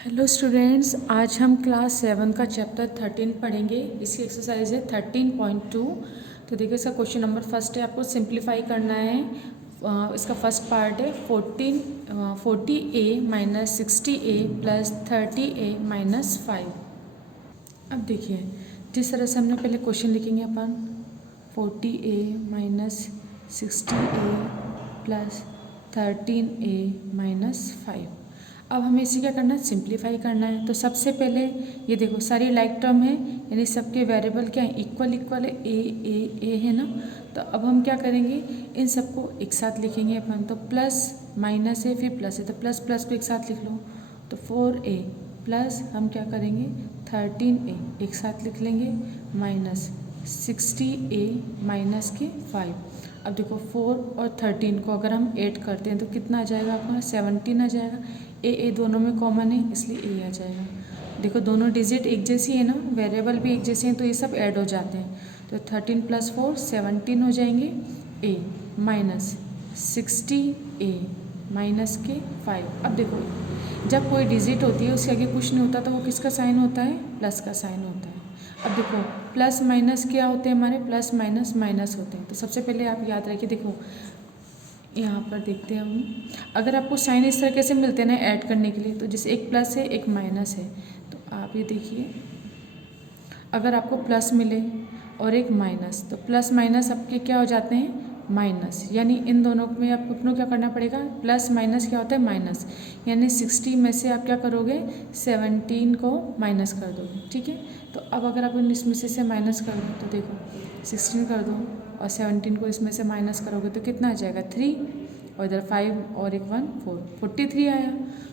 Hello students, आज हम class 7 का चैप्टर 13 पढ़ेंगे। इसकी एक्सरसाइज है 13.2। तो देखिए, इसका क्वेश्चन नंबर फर्स्ट है, आपको सिंप्लीफाई करना है। इसका फर्स्ट पार्ट है 40a minus 60a plus 30a minus 5। अब देखिए, जिस तरह से हमने पहले क्वेश्चन लिखेंगे अपन 40a minus 60a plus 13a minus 5। अब हमें इसे क्या करना है, सिंप्लीफाई करना है। तो सबसे पहले ये देखो, सारी लाइक टर्म है, यानी सबके वेरिएबल क्या है, इक्वल इक्वल है, ए है ना। तो अब हम क्या करेंगे, इन सबको एक साथ लिखेंगे अपन। तो प्लस माइनस है, फिर प्लस है, तो प्लस प्लस को एक साथ लिख लो। तो 4a प्लस हम क्या करेंगे 13a एक साथ लिख लेंगे, माइनस 60a माइनस के 5। अब देखो 4 और 13 को अगर हम ऐड करते हैं तो कितना आ जाएगा आपका, 17 आ जाएगा। ए दोनों में कॉमन है, इसलिए ए आ जाएगा। देखो दोनों डिजिट एक जैसी है ना, वेरिएबल भी एक जैसे हैं, तो ये सब ऐड हो जाते हैं। तो 13 प्लस 4 17 हो जाएंगे, ए माइनस 60a माइनस के 5। अब देखो, जब कोई डिजिट होती है उसके आगे कुछ नहीं होता तो वो किसका साइन होता है, प्लस का साइन होता है। अब देखो प्लस माइनस क्या होते हैं हमारे, प्लस माइनस माइनस होते हैं। तो सबसे पहले आप याद रखिए, देखो यहाँ पर देखते हैं हम, अगर आपको साइन इस तरह कैसे मिलते हैं ना ऐड करने के लिए, तो जैसे एक प्लस है एक माइनस है, तो आप ये देखिए, अगर आपको प्लस मिले और एक माइनस, तो प्लस माइनस आपके क्या हो जाते हैं, माइनस। यानी इन दोनों में आपको अपनों क्या करना पड़ेगा, प्लस माइनस क्या होता है, माइनस। यानी 60 में से आप क्या करोगे, 17 को माइनस कर दोगे, ठीक है। तो अब अगर आप इसमें से माइनस कर दो, तो देखो 16 कर दो और 17 को इसमें से माइनस करोगे तो कितना आ जाएगा, 3, और इधर 5 और एक 1 4, 43 आया।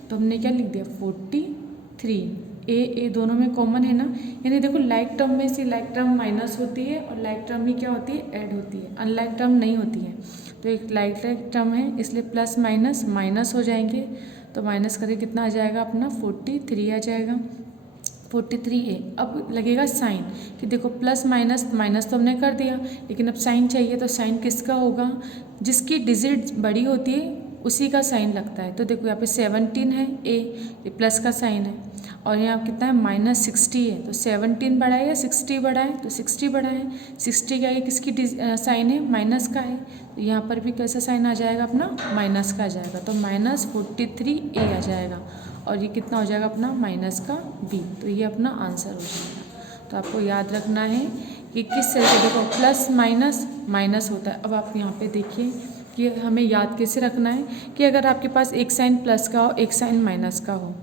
तो हमने क्या लिख दिया, 43। ए दोनों में कॉमन है ना, यानी देखो लाइक टर्म में से लाइक टर्म माइनस होती है और लाइक टर्म ही क्या होती है, ऐड होती है, अनलाइक टर्म नहीं होती है। तो एक लाइक टर्म है, इसलिए प्लस माइनस माइनस हो जाएंगे। तो माइनस करके कितना आ जाएगा अपना, 43 आ जाएगा, 43a। अब लगेगा साइन, कि देखो प्लस माइनस माइनस तो हमने कर दिया, लेकिन अब साइन चाहिए। तो साइन किसका होगा, जिसकी डिजिट बड़ी होती है उसी का साइन लगता है। तो देखो यहाँ पे 17 है, ये प्लस का साइन है, और यहाँ कितना है, माइनस 60 है। तो 17 बड़ा है या 60 बड़ा है, तो 60 बड़ा है। 60 का ये किसकी साइन है, माइनस का है। तो यहाँ पर भी कैसा साइन आ जाएगा अपना, माइनस का आ जाएगा। तो माइनस 43a आ जाएगा, और ये कितना हो जाएगा अपना, माइनस का b। तो ये अपना आंसर हो जाएगा। तो आपको याद रखना है कि किस तरह से, देखो प्लस माइनस माइनस होता है। अब आप यहाँ पे देखिए कि हमें याद कैसे रखना है, कि अगर आपके पास एक साइन प्लस का हो एक साइन माइनस का हो,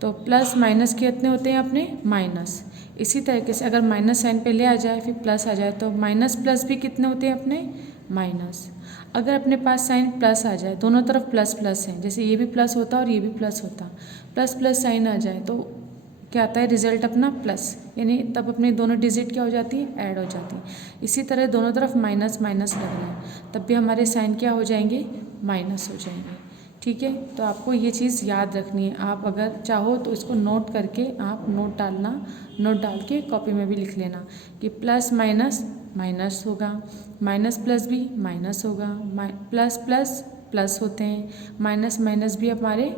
तो प्लस माइनस कितने होते हैं अपने, माइनस। इसी तरीके से अगर माइनस साइन पहले आ जाए फिर प्लस आ जाए, तो माइनस प्लस भी कितने होते हैं अपने, माइनस। अगर अपने पास साइन प्लस आ जाए, दोनों तरफ प्लस प्लस है, जैसे ये भी प्लस होता और ये भी प्लस होता, प्लस प्लस साइन आ जाए तो क्या आता है, रिजल्ट अपना प्लस, यानी तब अपने दोनों डिजिट क्या हो जाती है, ऐड हो जाती है। इसी तरह दोनों तरफ माइनस माइनस लगना है, तब भी हमारे साइन क्या हो जाएंगे, माइनस हो जाएंगे, ठीक है। तो आपको ये चीज़ याद रखनी है। आप अगर चाहो तो इसको नोट करके आप नोट डाल के कॉपी में भी लिख लेना कि प्लस माइनस माइनस होगा, माइनस प्लस भी माइनस होगा, प्लस प्लस प्लस होते हैं, माइनस माइनस भी हमारे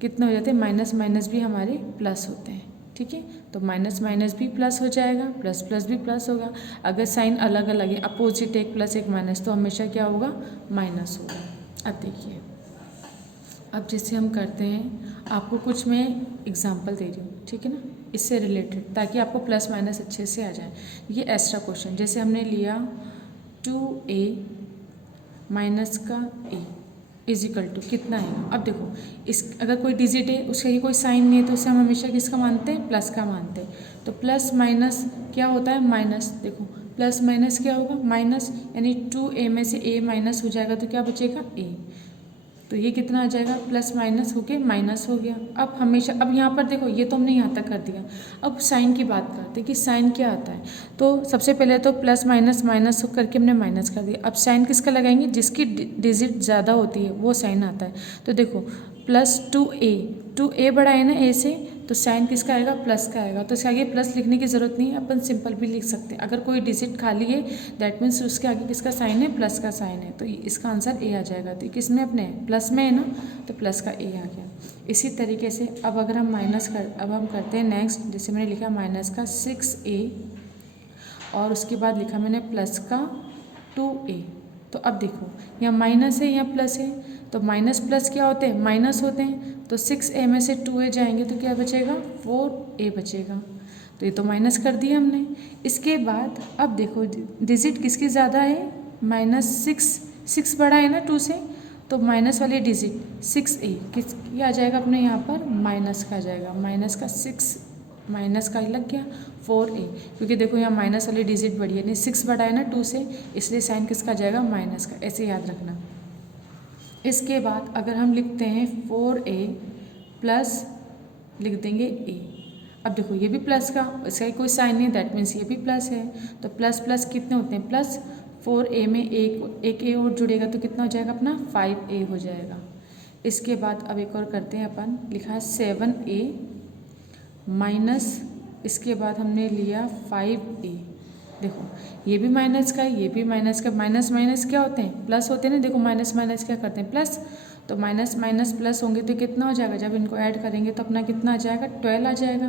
कितने हो जाते हैं, माइनस माइनस भी हमारे प्लस होते हैं, ठीक है। तो माइनस माइनस भी प्लस हो जाएगा, प्लस प्लस भी प्लस होगा। अगर साइन अलग अलग है, अपोजिट एक प्लस एक माइनस, तो हमेशा क्या होगा, माइनस होगा। अब देखिए, अब जैसे हम करते हैं, आपको कुछ मैं एग्जांपल दे रही हूँ, ठीक है ना, इससे रिलेटेड, ताकि आपको प्लस माइनस अच्छे से आ जाए। ये एक्स्ट्रा क्वेश्चन, जैसे हमने लिया 2a माइनस का a इजिकल टू कितना है। अब देखो, इस अगर कोई डिजिट है उसका ये कोई साइन नहीं है, तो उसे हम हमेशा किसका मानते हैं, प्लस का मानते हैं। तो प्लस माइनस क्या होता है, माइनस। देखो प्लस माइनस क्या होगा, माइनस, यानी 2a में से a माइनस हो जाएगा तो क्या बचेगा, a। तो ये कितना आ जाएगा, प्लस माइनस होके माइनस हो गया। अब हमेशा, अब यहाँ पर देखो, ये तो हमने यहाँ तक कर दिया। अब साइन की बात करते हैं कि साइन क्या आता है। तो सबसे पहले तो प्लस माइनस माइनस करके हमने माइनस कर दिया। अब साइन किसका लगाएंगे, जिसकी डिजिट ज़्यादा होती है वो साइन आता है। तो देखो प्लस 2a बड़ा है ना a से, तो साइन किसका आएगा, प्लस का आएगा। तो इसके आगे प्लस लिखने की ज़रूरत नहीं है, अपन सिंपल भी लिख सकते हैं। अगर कोई डिजिट खाली है दैट मीन्स उसके आगे किसका साइन है, प्लस का साइन है, तो इसका आंसर ए आ जाएगा। तो किस में अपने प्लस में है ना, तो प्लस का ए आ गया। इसी तरीके से अब अगर हम अब हम करते हैं नेक्स्ट। जैसे मैंने लिखा माइनस का 6a और उसके बाद लिखा मैंने प्लस का 2a। तो अब देखो यहाँ माइनस है यहाँ प्लस है, तो माइनस प्लस क्या होते हैं, माइनस होते हैं। तो 6a में से 2a जाएंगे तो क्या बचेगा, 4a बचेगा। तो ये तो माइनस कर दिया हमने। इसके बाद अब देखो डिजिट किसकी ज़्यादा है, -6 बड़ा है ना 2 से, तो माइनस वाली डिजिट 6a किस आ जाएगा अपने यहाँ पर, माइनस का आ जाएगा। माइनस का 6 माइनस का लग गया 4a, क्योंकि देखो यहाँ माइनस वाली डिजिट बड़ी है, नहीं 6 बड़ा है ना 2 से, इसलिए साइन किसका जाएगा, माइनस का। ऐसे याद रखना। इसके बाद अगर हम लिखते हैं 4a प्लस लिख देंगे a। अब देखो ये भी प्लस का, इसका कोई साइन नहीं, दैट मीन्स ये भी प्लस है। तो प्लस प्लस कितने होते हैं, प्लस 4a में एक a और जुड़ेगा तो कितना हो जाएगा अपना, 5a हो जाएगा। इसके बाद अब एक और करते हैं अपन, लिखा है 7a माइनस, इसके बाद हमने लिया 5a। देखो ये भी माइनस का है, ये भी माइनस का। माइनस माइनस क्या होते हैं, प्लस होते हैं ना। देखो माइनस माइनस क्या करते हैं, प्लस। तो माइनस माइनस प्लस होंगे तो कितना हो जाएगा, जब इनको ऐड करेंगे तो अपना कितना आ जाएगा, 12 आ जाएगा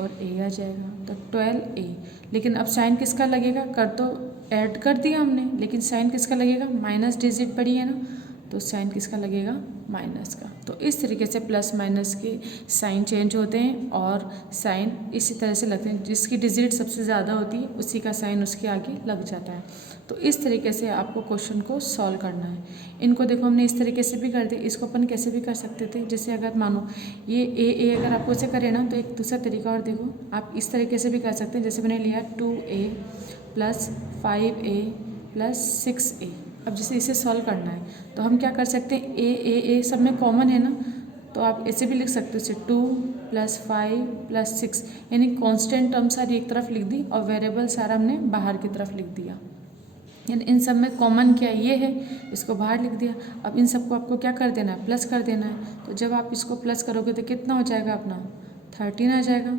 और a आ जाएगा। तो 12a। लेकिन अब साइन किसका लगेगा, कर तो ऐड कर दिया हमने, लेकिन साइन किसका लगेगा, माइनस डिजिट पड़ी है ना, तो साइन किसका लगेगा, माइनस का। तो इस तरीके से प्लस माइनस के साइन चेंज होते हैं और साइन इसी तरह से लगते हैं। जिसकी डिजिट सबसे ज़्यादा होती है उसी का साइन उसके आगे लग जाता है। तो इस तरीके से आपको क्वेश्चन को सॉल्व करना है। इनको देखो हमने इस तरीके से भी कर दिया, इसको अपन कैसे भी कर सकते थे। जैसे अगर मानो ये ए अगर आपको इसे करें ना, तो एक दूसरा तरीका और देखो, आप इस तरीके से भी कर सकते हैं। जैसे मैंने लिया 2a plus 5a plus 6a। अब जैसे इसे सॉल्व करना है तो हम क्या कर सकते हैं, ए सब में कॉमन है ना, तो आप ऐसे भी लिख सकते हो, जैसे 2 प्लस 5 प्लस 6, यानी कांस्टेंट टर्म सारी एक तरफ लिख दी और वेरिएबल सारा हमने बाहर की तरफ लिख दिया। यानी इन सब में कॉमन क्या ये है, इसको बाहर लिख दिया। अब इन सबको आपको क्या कर देना है, प्लस कर देना है। तो जब आप इसको प्लस करोगे तो कितना हो जाएगा अपना, 13 आ जाएगा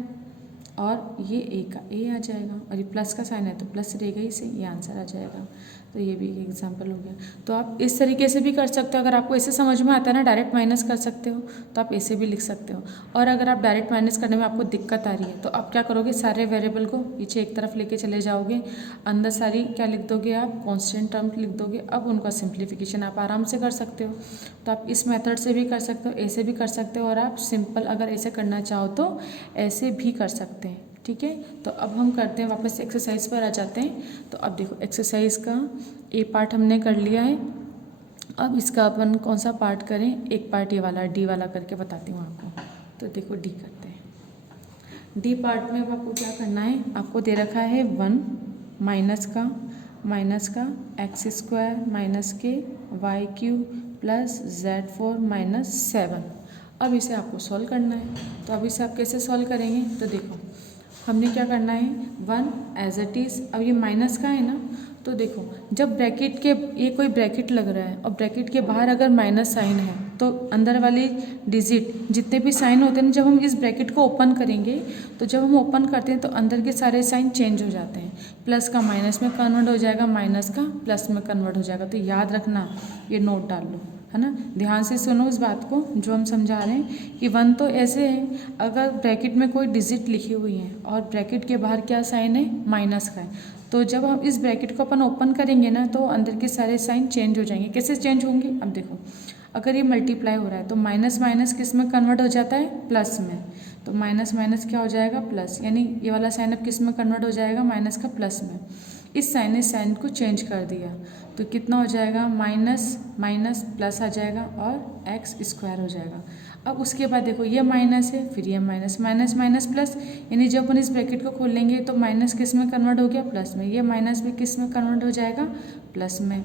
और ये ए का ए आ जाएगा, और ये प्लस का साइन है तो प्लस रहेगा ही से, ये आंसर आ जाएगा। तो ये भी एक एग्जांपल हो गया। तो आप इस तरीके से भी कर सकते हो। अगर आपको ऐसे समझ में आता है ना, डायरेक्ट माइनस कर सकते हो, तो आप ऐसे भी लिख सकते हो। और अगर आप डायरेक्ट माइनस करने में आपको दिक्कत आ रही है तो आप क्या करोगे, सारे वेरिएबल को पीछे एक तरफ लेके चले जाओगे, अंदर सारी क्या लिख दोगे आप, कांस्टेंट टर्म लिख दोगे। अब उनका सिंप्लीफिकेशन आप आराम से कर सकते हो। तो आप इस मेथड से भी कर सकते हो, ऐसे भी कर सकते हो, और आप सिंपल अगर ऐसे करना चाहो तो ऐसे भी कर सकते हैं। ठीक है, तो अब हम करते हैं वापस एक्सरसाइज पर आ जाते हैं। तो अब देखो एक्सरसाइज का ए पार्ट हमने कर लिया है। अब इसका अपन कौन सा पार्ट करें, एक पार्ट ये वाला डी वाला करके बताती हूँ आपको। तो देखो डी करते हैं। डी पार्ट में अब आपको क्या करना है, आपको दे रखा है 1 माइनस का x² माइनस के y³ प्लस z4 माइनस 7। अब इसे आपको सॉल्व करना है। तो अब इसे आप कैसे सॉल्व करेंगे, तो देखो हमने क्या करना है, 1 एज इट इज़। अब ये माइनस का है ना, तो देखो जब ब्रैकेट के ये कोई ब्रैकेट लग रहा है और ब्रैकेट के बाहर अगर माइनस साइन है तो अंदर वाली डिजिट जितने भी साइन होते हैं, जब हम इस ब्रैकेट को ओपन करेंगे तो जब हम ओपन करते हैं तो अंदर के सारे साइन चेंज हो जाते हैं। प्लस का माइनस में कन्वर्ट हो जाएगा, माइनस का प्लस में कन्वर्ट हो जाएगा। तो याद रखना, ये नोट डाल लो, है ना, ध्यान से सुनो उस बात को जो हम समझा रहे हैं। कि 1 तो ऐसे है, अगर ब्रैकेट में कोई डिजिट लिखी हुई है और ब्रैकेट के बाहर क्या साइन है, माइनस का है, तो जब हम इस ब्रैकेट को अपन ओपन करेंगे ना तो अंदर के सारे साइन चेंज हो जाएंगे। कैसे चेंज होंगे, अब देखो अगर ये मल्टीप्लाई हो रहा है तो माइनस माइनस किस में कन्वर्ट हो जाता है, प्लस में। तो माइनस माइनस क्या हो जाएगा, प्लस, यानी ये वाला साइन अब किस में कन्वर्ट हो जाएगा, माइनस का प्लस में। इस साइन को चेंज कर दिया तो कितना हो जाएगा, माइनस माइनस प्लस आ जाएगा और x² हो जाएगा। अब उसके बाद देखो ये माइनस है, फिर ये माइनस, माइनस माइनस प्लस, यानी जब अपन इस ब्रैकेट को खोल लेंगे तो माइनस किस में कन्वर्ट हो गया, प्लस में। ये माइनस भी किस में कन्वर्ट हो जाएगा, प्लस में।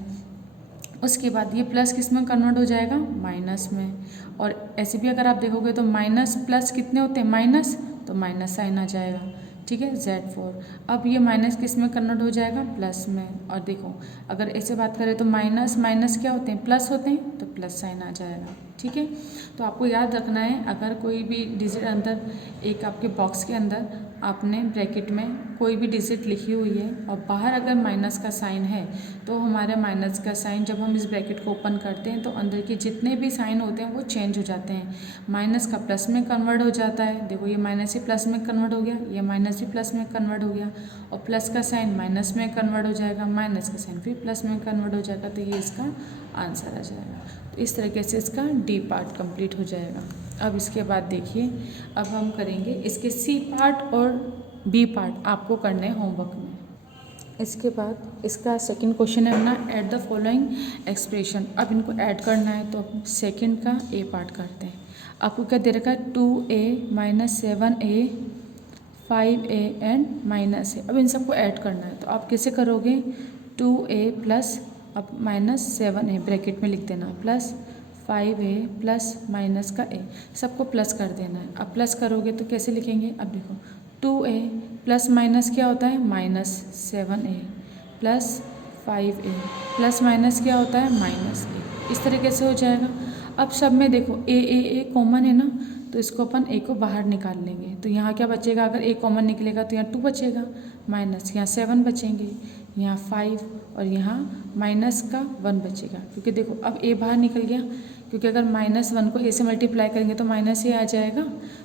उसके बाद ये प्लस किस में कन्वर्ट हो जाएगा, माइनस में। और ऐसे भी अगर आप देखोगे तो माइनस प्लस कितने होते हैं, माइनस, तो माइनस साइन आ जाएगा। ठीक है, Z4। अब ये माइनस किस में कन्वर्ट हो जाएगा, प्लस में। और देखो अगर ऐसे बात करें तो माइनस माइनस क्या होते हैं, प्लस होते हैं, तो प्लस साइन आ जाएगा। ठीक है। तो आपको याद रखना है, अगर कोई भी डिजिट अंदर एक आपके बॉक्स के अंदर आपने ब्रैकेट में कोई भी डिजिट लिखी हुई है और बाहर अगर माइनस का साइन है तो हमारे माइनस का साइन जब हम इस ब्रैकेट को ओपन करते हैं तो अंदर के जितने भी साइन होते हैं वो चेंज हो जाते हैं। माइनस का प्लस में कन्वर्ट हो जाता है, देखो ये माइनस ही प्लस में कन्वर्ट हो गया, ये माइनस भी प्लस में कन्वर्ट हो गया, और प्लस का साइन माइनस में कन्वर्ट हो जाएगा, माइनस का साइन फिर प्लस में कन्वर्ट हो जाएगा, तो ये इसका आंसर आ जाएगा। तो इस तरीके से इसका डी पार्ट कंप्लीट हो जाएगा। अब इसके बाद देखिए, अब हम करेंगे इसके सी पार्ट और बी पार्ट आपको करने हैं होमवर्क में। इसके बाद इसका सेकंड क्वेश्चन है अपना ऐड द फॉलोइंग एक्सप्रेशन। अब इनको ऐड करना है तो अब सेकंड का ए पार्ट करते हैं। आपको क्या दे रखा है, 2a minus 7a 5a and minus ए। अब इन सबको ऐड करना है तो आप कैसे करोगे, 2a प्लस अब माइनस 7a ब्रैकेट में लिख देना प्लस 5a प्लस माइनस का a, सबको प्लस कर देना है। अब प्लस करोगे तो कैसे लिखेंगे, अब देखो 2a प्लस माइनस क्या होता है minus 7a plus 5a plus minus क्या होता है माइनस a, इस तरीके से हो जाएगा। अब सब में देखो a कॉमन है ना, तो इसको अपन a को बाहर निकाल लेंगे, तो यहाँ क्या बचेगा, अगर a कॉमन निकलेगा तो यहाँ 2 बचेगा, माइनस यहाँ 7 बचेंगे, यहाँ 5 और यहाँ माइनस का 1 बचेगा, क्योंकि देखो अब a बाहर निकल गया, क्योंकि अगर -1 को a से मल्टीप्लाई करेंगे तो माइनस ही आ जाएगा,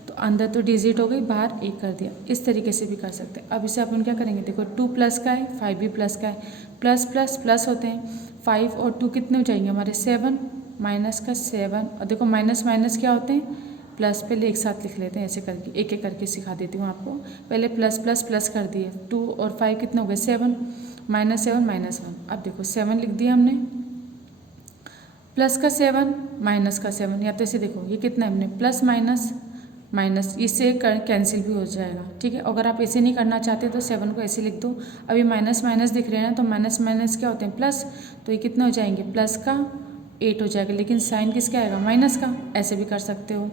तो अंदर तो डिजिट हो गई, बाहर a कर दिया। इस तरीके से भी कर सकते हैं। अब इसे अपन क्या करेंगे, देखो 2 प्लस का है 5 भी प्लस का है, प्लस प्लस प्लस होते हैं, 5 और 2 कितने हो जाएंगे हमारे 7, माइनस का 7, और देखो माइनस माइनस क्या होते हैं प्लस, पहले एक साथ लिख लेते हैं ऐसे करके, एक एक करके सिखा देती हूँ आपको। पहले प्लस प्लस प्लस कर दिए, 2 और 5 कितने हो गए 7, -7 -1। अब देखो 7 लिख दिया हमने, प्लस का 7 माइनस का 7, या तो ऐसे देखो ये कितना है हमने प्लस माइनस माइनस, इससे कैंसिल भी हो जाएगा, ठीक है। अगर आप ऐसे नहीं करना चाहते तो 7 को ऐसे लिख दो। अभी माइनस माइनस दिख रहे हैं ना, तो माइनस माइनस क्या होते हैं प्लस, तो ये कितने हो जाएंगे प्लस का 8 हो जाएगा, लेकिन साइन किसका आएगा माइनस का, ऐसे भी कर सकते हो।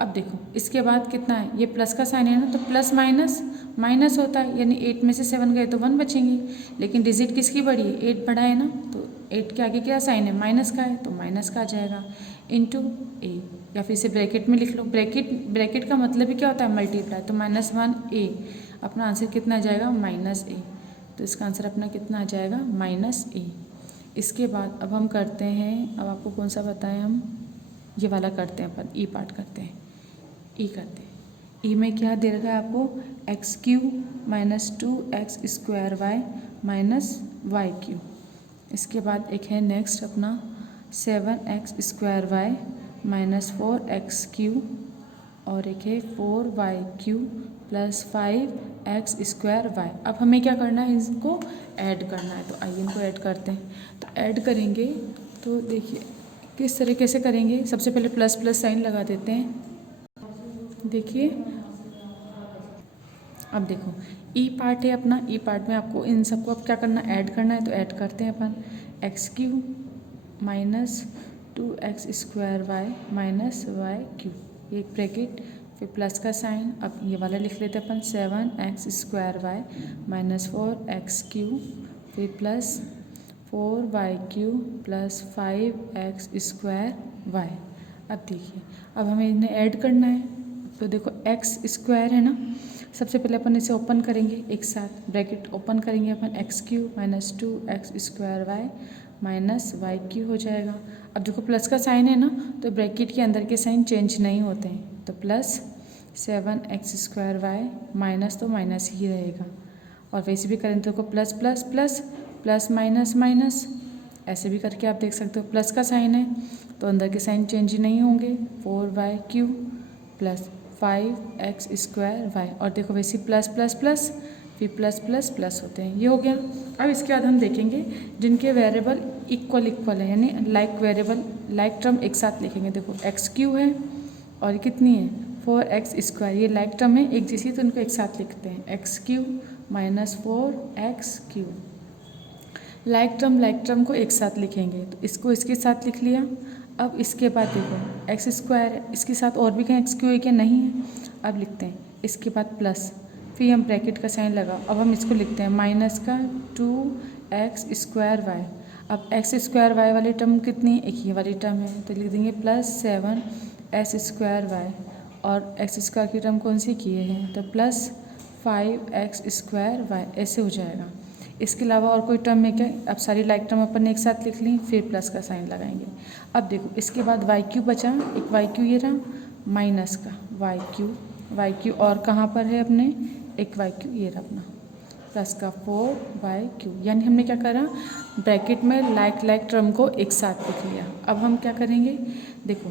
अब देखो इसके बाद कितना है, ये प्लस का साइन है ना, तो प्लस माइनस माइनस होता है, यानी 8 में से 7 गए तो 1 बचेंगे, लेकिन डिजिट किसकी बड़ी है 8 बड़ा है ना, तो 8 के आगे क्या साइन है माइनस का है, तो माइनस का आ जाएगा इंटू a, या फिर इसे ब्रैकेट में लिख लो। ब्रैकेट का मतलब ही क्या होता है मल्टीप्लाई, तो -1a, अपना आंसर कितना आ जाएगा -a, तो इसका आंसर अपना कितना आ जाएगा -a। इसके बाद अब हम करते हैं, अब आपको कौन सा बताएं, हम ये वाला करते हैं, अपन ई पार्ट करते हैं, ई करते हैं। ई में क्या दे रखा है आपको, x³ minus 2x² y minus y³। इसके बाद एक है नेक्स्ट अपना 7x² y माइनस 4x³ और एक है 4y³ प्लस 5x² y। अब हमें क्या करना है, इसको ऐड करना है, तो आइए इनको ऐड करते हैं। तो ऐड करेंगे तो देखिए किस तरीके से करेंगे, सबसे पहले प्लस प्लस साइन लगा देते हैं। देखिए अब देखो ई पार्ट है अपना, ई पार्ट में आपको इन सबको अब क्या करना, ऐड करना है, तो ऐड करते हैं अपन x³ minus 2x² y minus y³, एक ब्रैकेट फिर प्लस का साइन। अब ये वाला लिख लेते हैं अपन 7x² y माइनस 4x³ फिर plus 4y³ plus 5x² y। अब देखिए अब हमें इन्हें ऐड करना है, तो देखो x² है ना, सबसे पहले अपन इसे ओपन करेंगे एक साथ, ब्रैकेट ओपन करेंगे अपन x³ minus 2x² y minus y³ हो जाएगा। अब देखो प्लस का साइन है ना, तो ब्रैकेट के अंदर के साइन चेंज नहीं होते हैं, तो प्लस 7x² y माइनस तो माइनस ही रहेगा, और वैसे भी करें तो plus plus plus plus minus minus, ऐसे भी करके आप देख सकते हो। प्लस का साइन है तो अंदर के साइन चेंज नहीं होंगे, 4y³ प्लस 5x² y, और देखो वैसे प्लस प्लस प्लस फिर प्लस प्लस प्लस होते हैं, ये हो गया। अब इसके बाद हम देखेंगे जिनके वेरिएबल इक्वल है, यानी लाइक वेरिएबल लाइक टर्म एक साथ लिखेंगे। देखो x³ है और कितनी है 4x², ये लाइक टर्म है एक जैसी, तो इनको एक साथ लिखते हैं x³ minus 4x³। Like term को एक साथ लिखेंगे, तो इसको इसके साथ लिख लिया। अब इसके बाद देखो x² इसके साथ और भी कहीं x³ है क्या, नहीं है। अब लिखते हैं इसके बाद प्लस, फिर हम ब्रैकेट का साइन लगा, अब हम इसको लिखते हैं माइनस का 2x² y। अब एक्स स्क्वायर वाई वाली टर्म कितनी, एक ही वाली टर्म है, तो लिख देंगे +7x² y, और एक्स स्क्वायर की टर्म कौन सी किए हैं, तो +5x² y, ऐसे हो जाएगा। इसके अलावा और कोई टर्म है क्या, अब सारी लाइक टर्म अपन ने एक साथ लिख ली, फिर प्लस का साइन लगाएंगे। अब देखो इसके बाद y³ बचा, एक y³ ये रहा, माइनस का y³ और कहाँ पर है अपने, एक y³ ये रहा अपना, प्लस का 4y³, यानी हमने क्या करा, ब्रैकेट में लाइक टर्म को एक साथ लिख लिया। अब हम क्या करेंगे, देखो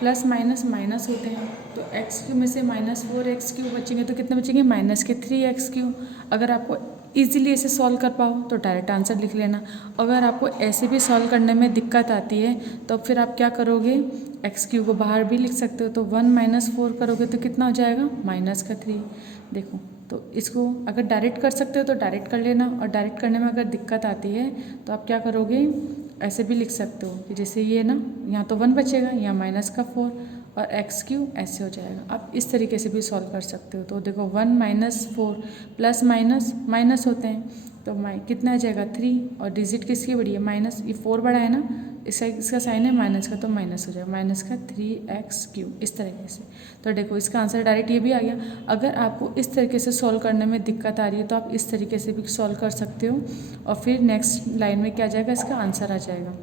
प्लस माइनस माइनस होते हैं, तो x³ में से -4x³ बचेंगे तो कितने बचेंगे, -3x³। अगर आपको इजीली ऐसे सॉल्व कर पाओ तो डायरेक्ट आंसर लिख लेना। अगर आपको ऐसे भी सॉल्व करने में दिक्कत आती है तो फिर आप क्या करोगे, x³ को बाहर भी लिख सकते हो, तो 1 - 4 करोगे तो कितना हो जाएगा, -3। देखो तो इसको अगर डायरेक्ट कर सकते हो तो डायरेक्ट कर लेना, और डायरेक्ट करने में अगर दिक्कत आती है तो आप क्या करोगे, ऐसे भी लिख सकते हो कि जैसे ये ना, यहाँ तो 1 बचेगा, यहाँ -4 और x³ ऐसे हो जाएगा। आप इस तरीके से भी सॉल्व कर सकते हो। तो देखो 1 - 4 प्लस माइनस माइनस होते हैं, तो कितना आ जाएगा 3, और डिजिट किसकी बड़ी है, माइनस, ये 4 बड़ा है ना, इसका साइन है माइनस का, तो माइनस हो जाएगा, माइनस का 3x³, इस तरीके से। तो देखो इसका आंसर डायरेक्ट ये भी आ गया। अगर आपको इस तरीके से सॉल्व करने में दिक्कत आ रही है तो आप इस तरीके से भी सॉल्व कर सकते हो, और फिर नेक्स्ट लाइन में क्या आ जाएगा, इसका आंसर आ जाएगा।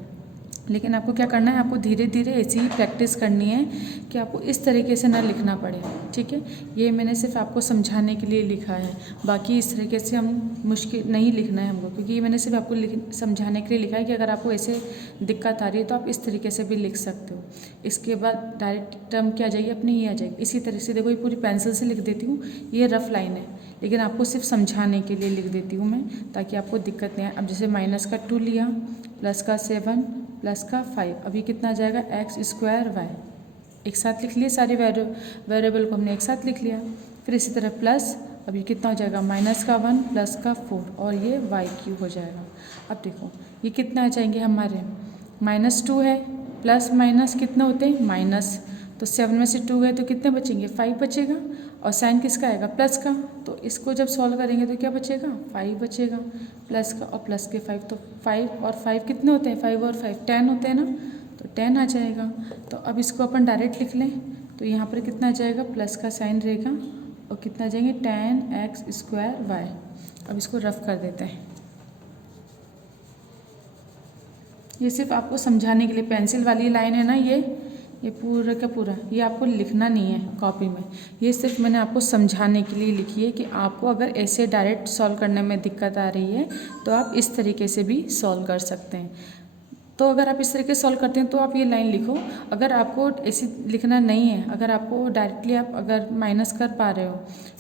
लेकिन आपको क्या करना है, आपको धीरे धीरे ऐसी ही प्रैक्टिस करनी है कि आपको इस तरीके से ना लिखना पड़े, ठीक है। ये मैंने सिर्फ आपको समझाने के लिए लिखा है, बाकी इस तरीके से हम मुश्किल नहीं लिखना है हमको, क्योंकि ये मैंने सिर्फ आपको समझाने के लिए लिखा है कि अगर आपको ऐसे दिक्कत आ रही है तो आप इस तरीके से भी लिख सकते हो। इसके बाद डायरेक्ट टर्म क्या आ जाएगी अपनी, ये आ जाएगी। इसी तरह से देखो, ये पूरी पेंसिल से लिख देती हूँ, ये रफ लाइन है, लेकिन आपको सिर्फ समझाने के लिए लिख देती हूँ मैं, ताकि आपको दिक्कत नहीं आए। अब जैसे -2 लिया, प्लस का 7 प्लस का 5, अभी कितना आ जाएगा, x² y, एक साथ लिख लिए, सारे वेरिएबल को हमने एक साथ लिख लिया। फिर इसी तरह प्लस, अभी कितना हो जाएगा, -1 प्लस का 4, और ये y³ हो जाएगा। अब देखो ये कितना आ जाएंगे हमारे, -2 है, प्लस माइनस कितना होते हैं, माइनस, तो 7 में से 2 गए तो कितने बचेंगे, 5 बचेगा, और साइन किसका आएगा, प्लस का, तो इसको जब सॉल्व करेंगे तो क्या बचेगा, 5 बचेगा, प्लस का, और प्लस के 5, तो 5 और 5 कितने होते हैं, 5 और 5 10 होते हैं ना, तो 10 आ जाएगा। तो अब इसको अपन डायरेक्ट लिख लें, तो यहाँ पर कितना आ जाएगा, प्लस का साइन रहेगा, और कितना आ जाएंगे 10x² y। अब इसको रफ कर देते हैं, ये सिर्फ आपको समझाने के लिए, पेंसिल वाली लाइन है ना, ये पूरा का पूरा, ये आपको लिखना नहीं है कॉपी में, ये सिर्फ मैंने आपको समझाने के लिए लिखी है कि आपको अगर ऐसे डायरेक्ट सॉल्व करने में दिक्कत आ रही है तो आप इस तरीके से भी सॉल्व कर सकते हैं। तो अगर आप इस तरीके से सॉल्व करते हैं तो आप ये लाइन लिखो। अगर आपको ऐसे लिखना नहीं है, अगर आपको डायरेक्टली आप अगर माइनस कर पा रहे हो,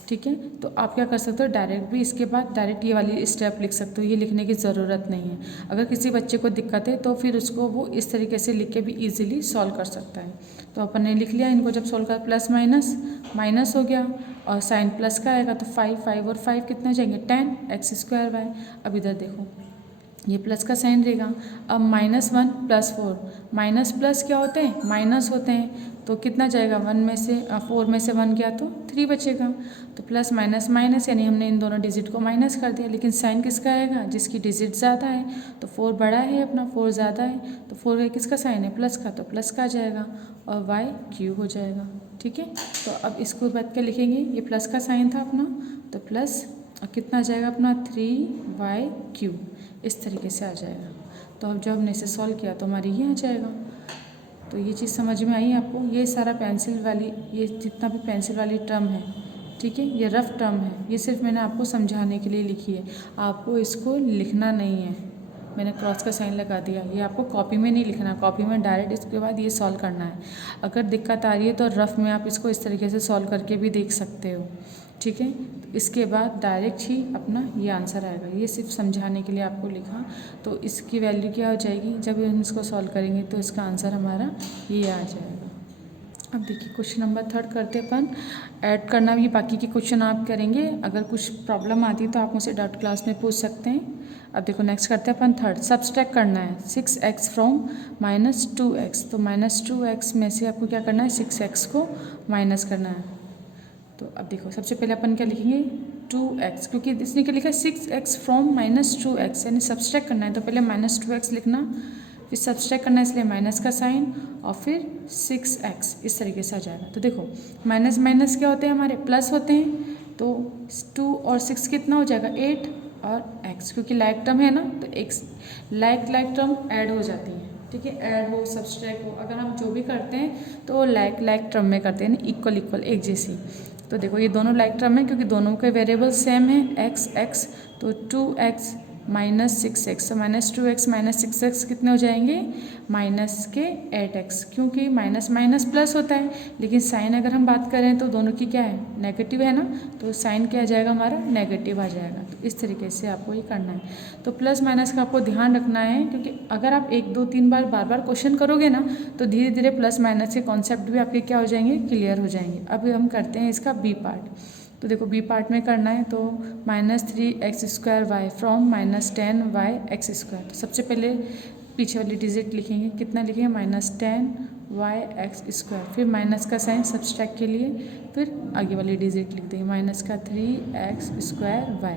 ठीक है, तो आप क्या कर सकते हो, डायरेक्ट भी इसके बाद डायरेक्ट ये वाली स्टेप लिख सकते हो, ये लिखने की ज़रूरत नहीं है। अगर किसी बच्चे को दिक्कत है तो फिर उसको वो इस तरीके से लिख के भी ईजिली सॉल्व कर सकता है। तो अपन ने लिख लिया, इनको जब सॉल्व कर, प्लस माइनस माइनस हो गया, और साइन प्लस का आएगा, तो 5 और 5 कितने हो जाएंगे, 10x² y। अब इधर देखो, ये प्लस का साइन रहेगा। अब -1 + 4, माइनस प्लस क्या होते हैं, माइनस होते हैं, तो कितना जाएगा, 1 में से 4 में से 1 गया तो 3 बचेगा, तो प्लस माइनस माइनस, यानी हमने इन दोनों डिजिट को माइनस कर दिया। लेकिन साइन किसका आएगा, जिसकी डिजिट ज़्यादा है, तो 4 बड़ा है अपना, 4 ज़्यादा है, तो 4 किसका साइन है, प्लस का, तो प्लस का आ जाएगा, और y³ हो जाएगा, ठीक है। तो अब इसको बाद क्या लिखेंगे, ये प्लस का साइन था अपना, तो प्लस, और कितना आ जाएगा अपना 3y³, इस तरीके से आ जाएगा। तो अब जब हमने इसे सॉल्व किया तो हमारी ये आ जाएगा। तो ये चीज़ समझ में आई आपको, ये सारा पेंसिल वाली, ये जितना भी पेंसिल वाली टर्म है, ठीक है, ये रफ टर्म है, ये सिर्फ मैंने आपको समझाने के लिए लिखी है, आपको इसको लिखना नहीं है। मैंने क्रॉस का साइन लगा दिया, ये आपको कॉपी में नहीं लिखना, कॉपी में डायरेक्ट इसके बाद ये सॉल्व करना है। अगर दिक्कत आ रही है तो रफ में आप इसको इस तरीके से सॉल्व करके भी देख सकते हो, ठीक है। इसके बाद डायरेक्ट ही अपना ये आंसर आएगा, ये सिर्फ समझाने के लिए आपको लिखा। तो इसकी वैल्यू क्या हो जाएगी, जब हम इसको सॉल्व करेंगे तो इसका आंसर हमारा ये आ जाएगा। अब देखिए क्वेश्चन नंबर 3 करते अपन, ऐड करना भी बाकी के क्वेश्चन आप करेंगे, अगर कुछ प्रॉब्लम आती है तो आप मुझसे डाउट क्लास में पूछ सकते हैं। अब देखो नेक्स्ट करते हैं अपन 3rd, सब्सट्रैक्ट करना है 6x फ्रॉम -2x। तो -2x में से आपको क्या करना है, 6x को माइनस करना है। तो अब देखो सबसे पहले अपन क्या लिखेंगे, 2x, क्योंकि इसने क्या लिखा है 6x फ्रॉम -2x, यानी सब्सट्रैक्ट करना है तो पहले -2x लिखना, फिर सब्सट्रैक्ट करना है इसलिए माइनस का साइन और फिर 6x, इस तरीके से आ जाएगा। तो देखो माइनस माइनस क्या होते हैं हमारे प्लस होते हैं, तो 2 और 6 कितना हो जाएगा 8 और x, क्योंकि लाइक टर्म है ना तो x लाइक टर्म ऐड हो जाती है, ठीक है, ऐड हो सब्सट्रैक्ट हो, अगर हम जो भी करते हैं तो लाइक टर्म में करते हैं ना, इक्वल एक जैसी। तो देखो ये दोनों लाइक टर्म है क्योंकि दोनों के वेरिएबल सेम है x, तो 2x -6x, तो -2x -6x कितने हो जाएंगे -8x, क्योंकि माइनस माइनस प्लस होता है, लेकिन साइन अगर हम बात करें तो दोनों की क्या है नेगेटिव है ना, तो साइन क्या आ जाएगा हमारा नेगेटिव आ जाएगा। तो इस तरीके से आपको ये करना है। तो प्लस माइनस का आपको ध्यान रखना है, क्योंकि अगर आप 1 2 3 बार बार क्वेश्चन करोगे ना तो धीरे धीरे प्लस माइनस के कॉन्सेप्ट भी आपके क्या हो जाएंगे क्लियर हो जाएंगे। अब हम करते हैं इसका बी पार्ट। तो देखो बी पार्ट में करना है तो -3x² फ्रॉम -10y(x²। तो सबसे पहले पीछे वाली डिजिट लिखेंगे, कितना लिखेंगे -10y(x², फिर माइनस का साइन सब्सट्रैक्ट के लिए, फिर आगे वाली डिजिट लिख देंगे -3x²y।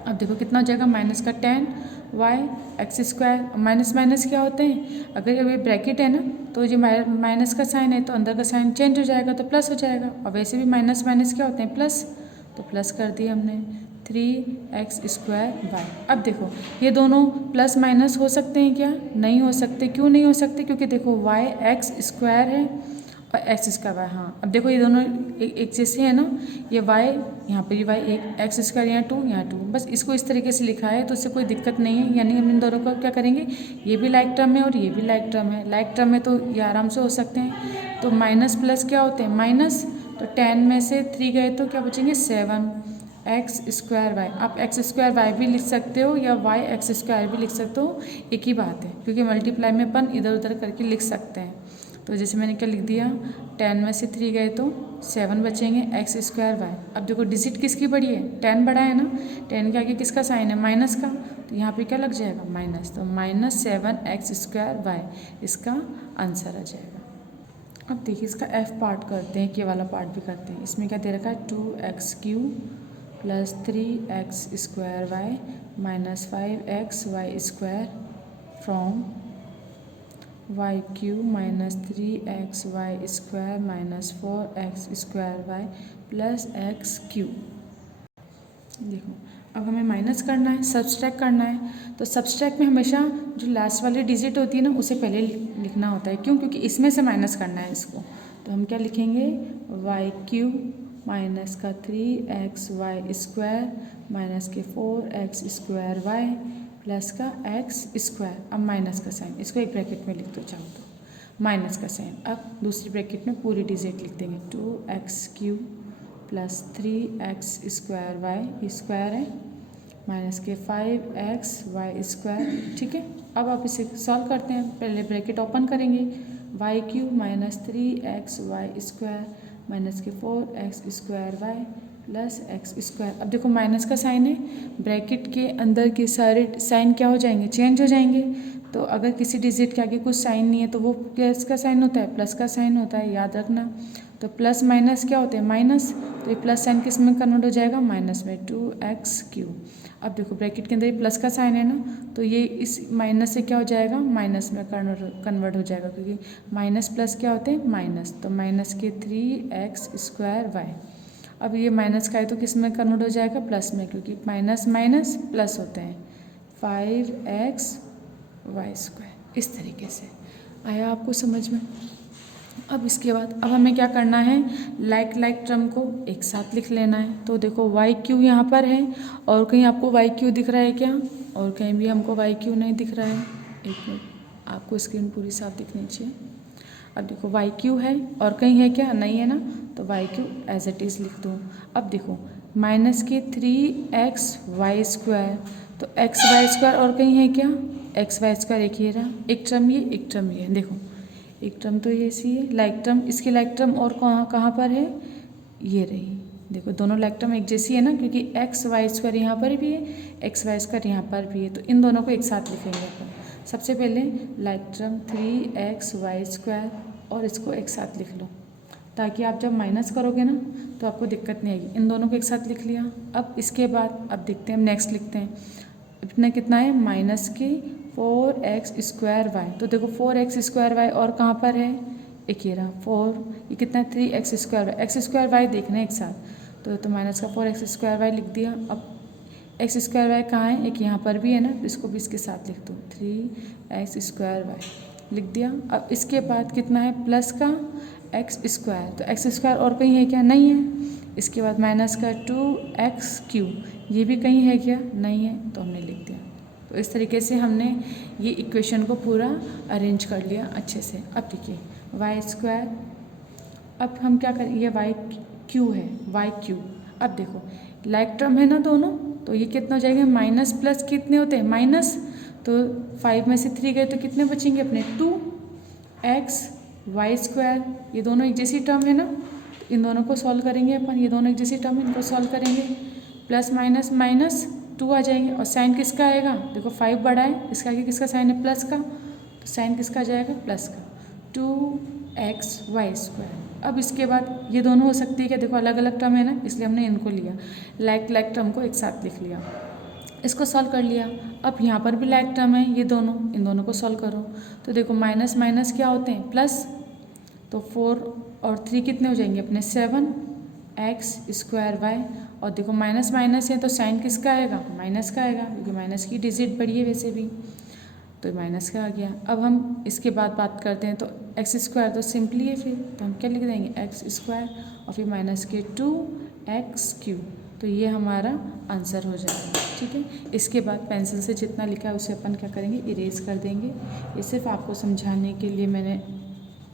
अब देखो कितना हो जाएगा -10y(x²। माइनस माइनस क्या होते हैं, अगर ये ब्रैकेट है ना तो ये माइनस का साइन है तो अंदर का साइन चेंज हो जाएगा तो प्लस हो जाएगा, और वैसे भी माइनस माइनस क्या होते हैं प्लस, तो प्लस कर दिया हमने 3x²y। अब देखो ये दोनों प्लस माइनस हो सकते हैं क्या, नहीं हो सकते। क्यों नहीं हो सकते, क्योंकि देखो y(x² है और x²y, हाँ। अब देखो ये दोनों एक जैसे है ना, ये y यहाँ पर y एक, x² यहाँ 2 यहाँ 2, बस इसको इस तरीके से लिखा है तो इससे कोई दिक्कत नहीं है। यानी हम इन दोनों को क्या करेंगे, ये भी लाइक टर्म है और ये भी लाइक टर्म है, लाइक टर्म है तो ये आराम से हो सकते हैं। तो माइनस प्लस क्या होते हैं माइनस, तो 10 में से 3 गए तो क्या बचेंगे 7x²y। आप x²y भी लिख सकते हो या y(x²) भी लिख सकते हो, एक ही बात है, क्योंकि मल्टीप्लाई में अपन इधर उधर करके लिख सकते हैं। तो जैसे मैंने क्या लिख दिया 10 में से 3 गए तो 7 बचेंगे x²y। अब देखो डिजिट किसकी बड़ी है, 10 बड़ा है ना, 10 के आगे किसका साइन है माइनस का, तो यहाँ पे क्या लग जाएगा माइनस, तो -7x²y इसका आंसर आ जाएगा। अब देखिए इसका f पार्ट करते हैं, के वाला पार्ट भी करते हैं। इसमें क्या दे रखा है 2x³ + 3x²y -5xy² from y³ -3xy² -4x²y + x³। देखो अब हमें माइनस करना है, सब्सट्रैक्ट करना है, तो सब्सट्रैक्ट में हमेशा जो लास्ट वाली डिजिट होती है ना उसे पहले लिखना होता है। क्यों, क्योंकि इसमें से माइनस करना है इसको। तो हम क्या लिखेंगे y³ -3xy² -4x²y प्लस का x²। अब माइनस का साइन, इसको एक ब्रैकेट में लिख दो चाहो तो, माइनस का साइन। अब दूसरी ब्रैकेट में पूरी डिजिट लिख देंगे 2x³ + 3x²y, ये स्क्वायर है, -5xy², ठीक है। अब आप इसे सॉल्व करते हैं, पहले ब्रैकेट ओपन करेंगे y³ -3xy² -4x²y + x²। अब देखो माइनस का साइन है, ब्रैकेट के अंदर के सारे साइन क्या हो जाएंगे चेंज हो जाएंगे। तो अगर किसी डिजिट के आगे कुछ साइन नहीं है तो वो किसका साइन होता है प्लस का साइन होता है, याद रखना। तो प्लस माइनस क्या होते हैं माइनस, तो ये प्लस साइन किस में कन्वर्ट हो जाएगा माइनस में 2x³। अब देखो ब्रैकेट के अंदर ये प्लस का साइन है ना, तो ये इस माइनस से क्या हो जाएगा माइनस में कन्वर्ट हो जाएगा, क्योंकि माइनस प्लस क्या होते हैं माइनस, तो माइनस के 3x²y। अब ये माइनस का है तो किस में कन्वर्ट हो जाएगा प्लस में, क्योंकि माइनस माइनस प्लस होते हैं 5xy²। इस तरीके से आया आपको समझ में। अब इसके बाद अब हमें क्या करना है, लाइक टर्म को एक साथ लिख लेना है। तो देखो y³ यहाँ पर है, और कहीं आपको y³ दिख रहा है क्या, और कहीं भी हमको y³ नहीं दिख रहा है। एक मिनट, आपको स्क्रीन पूरी साफ दिखनी चाहिए। अब देखो y³ है और कहीं है क्या, नहीं है ना, तो y³ एज इट इज़ लिख दो। अब देखो माइनस के 3xy², तो xy² और कहीं है क्या, xy² एक ही रहा, एक टर्म ये एक टर्म ये, देखो एक टर्म तो ये सी है लाइक टर्म, इसकी लाइक टर्म और कहाँ पर है, ये रही। देखो दोनों लाइक टर्म एक जैसी है ना, क्योंकि xy² यहाँ पर भी है, xy² यहाँ पर भी है, तो इन दोनों को एक साथ लिखेंगे अपन। सबसे पहले लाइक टर्म 3xy² और इसको एक साथ लिख लो, ताकि आप जब माइनस करोगे ना तो आपको दिक्कत नहीं आएगी। इन दोनों को एक साथ लिख लिया। अब इसके बाद अब देखते हैं, नेक्स्ट लिखते हैं। इतना कितना है, माइनस के 4x² y। तो देखो 4x² y और कहाँ पर है, एक ये रहा 4, ये कितना है 3x² y। x² y देखना है एक साथ, तो माइनस का 4x² y लिख दिया। अब x² y कहाँ है, एक यहाँ पर भी है ना, इसको भी इसके साथ लिख दो, 3x² y लिख दिया। अब इसके बाद कितना है, प्लस का x², तो x² और कहीं है क्या, नहीं है। इसके बाद माइनस का 2x³, ये भी कहीं है क्या, नहीं है, तो हमने लिख दिया। तो इस तरीके से हमने ये इक्वेशन को पूरा अरेंज कर लिया अच्छे से। अब देखिए y², अब हम क्या करें, ये y³ है, y³। अब देखो लाइक टर्म है ना दोनों, तो ये कितना हो जाएगा, माइनस प्लस कितने होते हैं, माइनस, तो 5 में से 3 गए तो कितने बचेंगे अपने, 2x y²। ये दोनों एक जैसी टर्म है ना, इन दोनों को सॉल्व करेंगे अपन, ये दोनों एक जैसी टर्म है, इनको सॉल्व करेंगे, प्लस माइनस माइनस 2 आ जाएंगे। और साइन किसका आएगा, देखो 5 बड़ा है, इसका आगे किसका साइन है, प्लस का, तो साइन किसका आ जाएगा, प्लस का, 2x y²। अब इसके बाद ये दोनों हो सकती है क्या, देखो अलग अलग टर्म है ना, इसलिए हमने इनको लिया, लाइक टर्म को एक साथ लिख लिया, इसको सॉल्व कर लिया। अब यहाँ पर भी लाइक टर्म है, ये दोनों, इन दोनों को सॉल्व करो, तो देखो माइनस माइनस क्या होते हैं, प्लस, तो 4 और 3 कितने हो जाएंगे अपने, 7x² y। और देखो माइनस माइनस है तो साइन किसका आएगा, माइनस का आएगा, क्योंकि माइनस की डिजिट बड़ी है वैसे भी, तो माइनस का आ गया। अब हम इसके बाद बात करते हैं, तो x² तो सिंपली है, फिर तो हम क्या लिख देंगे, x² और फिर माइनस के 2x³। तो ये हमारा आंसर हो जाएगा, ठीक है। इसके बाद पेंसिल से जितना लिखा है उसे अपन क्या करेंगे, इरेज कर देंगे। ये सिर्फ आपको समझाने के लिए मैंने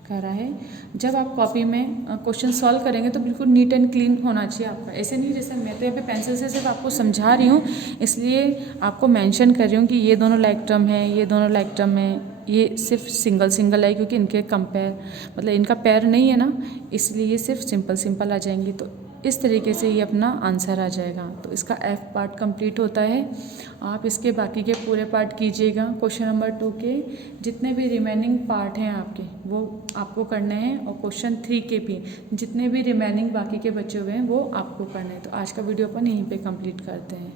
करा है। जब आप कॉपी में क्वेश्चन सॉल्व करेंगे तो बिल्कुल नीट एंड क्लीन होना चाहिए आपका, ऐसे नहीं जैसे मैं तो यहाँ पे पेंसिल से सिर्फ आपको समझा रही हूँ, इसलिए आपको मेंशन कर रही हूँ कि ये दोनों लाइक टर्म है, ये दोनों लाइक टर्म है, ये सिर्फ सिंगल है, क्योंकि इनके कंपेयर मतलब इनका पैर नहीं है ना, इसलिए ये सिर्फ सिंपल आ जाएंगी। तो इस तरीके से ये अपना आंसर आ जाएगा। तो इसका F पार्ट कंप्लीट होता है। आप इसके बाकी के पूरे पार्ट कीजिएगा। क्वेश्चन नंबर 2 के जितने भी रिमेनिंग पार्ट हैं आपके, वो आपको करने हैं, और क्वेश्चन 3 के भी जितने भी रिमेनिंग बाकी के बचे हुए हैं वो आपको करने हैं। तो आज का वीडियो अपन यहीं पे कंप्लीट करते हैं।